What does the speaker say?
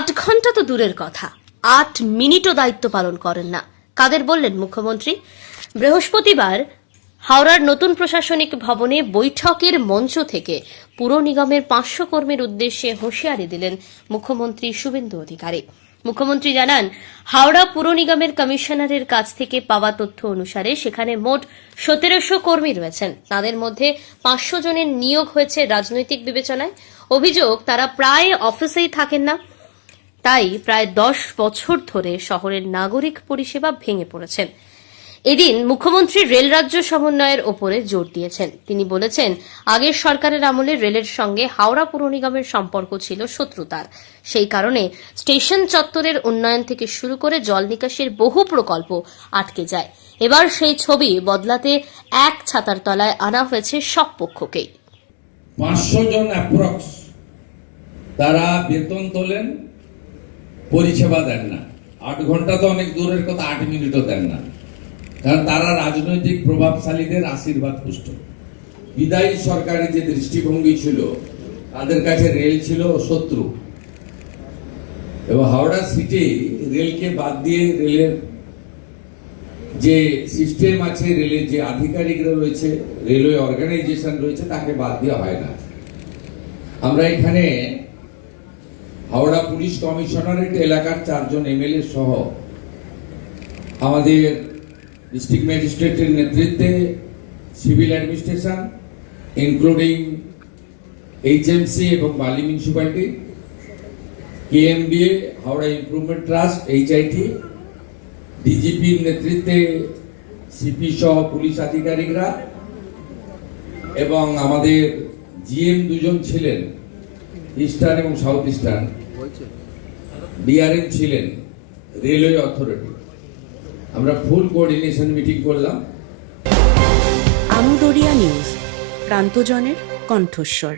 8 ঘন্টা তো দূরের কথা, 8 মিনিটও দায়িত্ব পালন করেন না। কাদের বললেন মুখ্যমন্ত্রী? বৃহস্পতিবার হাওড়ার নতুন প্রশাসনিক ভবনে বৈঠকের মঞ্চ থেকে পুর নিগমের 500 কর্মীর উদ্দেশ্যে হুঁশিয়ারি দিলেন মুখ্যমন্ত্রী শুভেন্দু অধিকারী। মুখ্যমন্ত্রী জানান, হাওড়া পুর নিগমের কমিশনারের কাছ থেকে পাওয়া তথ্য অনুসারে সেখানে মোট 1700 কর্মী রয়েছেন। তাদের মধ্যে 500 জনের নিয়োগ হয়েছে রাজনৈতিক বিবেচনায়। অভিযোগ, তারা প্রায় অফিসেই থাকেন না, তাই প্রায় 10 বছর ধরে শহরের নাগরিক পরিষেবা ভেঙে পড়েছেন। এদিন মুখ্যমন্ত্রী রেল রাজ্য সমন্বয়ের ওপরে জোর দিয়েছেন। তিনি বলেছেন, আগের সরকারের আমলে রেলের সঙ্গে হাওড়া পুর নিগমের সম্পর্ক ছিল শত্রুতার। সেই কারণে স্টেশন চত্বরের উন্নয়ন থেকে শুরু করে জল নিকাশের বহু প্রকল্প আটকে যায়। এবার সেই ছবি বদলাতে এক ছাতার তলায় আনা হয়েছে সব পক্ষকেই। 500 জন অ্যাপ্রক্স, তারা বেতন তোলেন, পরিষেবা দেন না। 8 ঘন্টা তো অনেক দূরের কথা, 8 মিনিটও দেন না, কারণ তারা রাজনৈতিক প্রভাবশালীদের আশীর্বাদ পুষ্ট। বিদায়ী সরকারের যে দৃষ্টিভঙ্গি ছিল, তাদের কাছে রেল ছিল শত্রু, এবং হাওড়া সিটি রেলকে বাদ দিয়ে রেলের যে সিস্টেম আছে, রেলের যে আধিকারিকরা রয়েছে, রেলওয়ে অর্গানাইজেশন রয়েছে, তাকে বাদ দেওয়া হয় না। আমরা এখানে হাওড়া পুলিশ কমিশনারেট এলাকার 4 জন এমএলএ সহ আমাদের ডিস্ট্রিক্ট ম্যাজিস্ট্রেটের নেতৃত্বে সিভিল অ্যাডমিনিস্ট্রেশন ইনক্লুডিং এইচএমসি এবং Bally municipality, KMDA, Howrah improvement trust, HIT, ডিজিপির নেতৃত্বে সিপি সহ পুলিশ আধিকারিকরা, এবং আমাদের জিএম 2 জন ছিলেন, ইস্টার্ন এবং সাউথ ইস্টার্ন, ডিআরএম ছিলেন, রেলওয়ে অথরিটি। আমরা ফুল কোঅর্ডিনেশন মিটিং করলাম। আমদরিয়া নিউজ, প্রান্তজনের কণ্ঠস্বর।